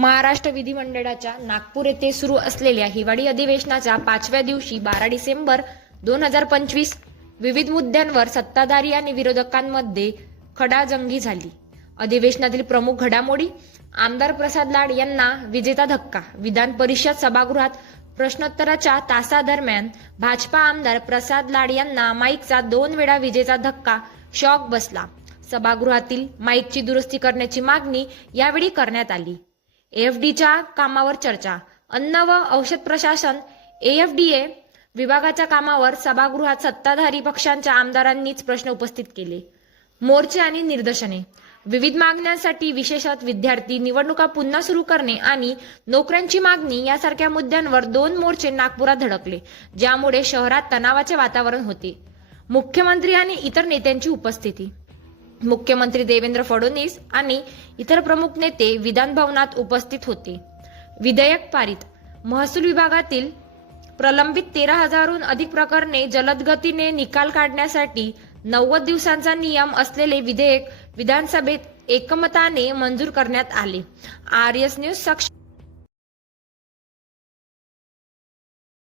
महाराष्ट्र विधिमंडळाच्या नागपूर येथे सुरू असलेल्या हिवाळी अधिवेशनाच्या 5व्या दिवशी 12 डिसेंबर 2025 विविध मुद्द्यांवर सत्ताधारी आणि विरोधकांमध्ये खडाजंगी झाली. अधिवेशनातील प्रमुख घडामोडी: आमदार प्रसाद लाड यांना विजेचा धक्का. विधान परिषद सभागृहात प्रश्नोत्तराच्या तासादरम्यान भाजपा आमदार प्रसाद लाड यांना माईकचा 2 वेळा विजेचा धक्का. शॉक बसला. सभागृहातील माईकची दुरुस्ती करण्याची मागणी यावेळी करण्यात आली. एफडीच्या कामावर चर्चा. अन्न व औषध प्रशासन एफडीए विभागाच्या कामावर सभागृहात सत्ताधारी पक्षांच्या आमदारांनीच प्रश्न उपस्थित केले. मोर्चे आणि निदर्शने. विविध मागण्यांसाठी विशेषतः विद्यार्थी निवडणुका पुन्हा सुरू करणे आणि नोकऱ्यांची मागणी यासारख्या मुद्द्यांवर 2 मोर्चे नागपुरात धडकले, ज्यामुळे शहरात तणावाचे वातावरण होते. मुख्यमंत्री आणि इतर नेत्यांची उपस्थिती. मुख्यमंत्री देवेंद्र फडणवीस आणि इतर प्रमुख नेते विधान भवनात उपस्थित होते. विधेयक पारित. महसूल विभागातील प्रलंबित 13,000हून अधिक प्रकरणे जलद गतीने निकाल काढण्यासाठी 90 दिवसांचा नियम असलेले विधेयक विधानसभेत एकमताने मंजूर करण्यात आले. RS news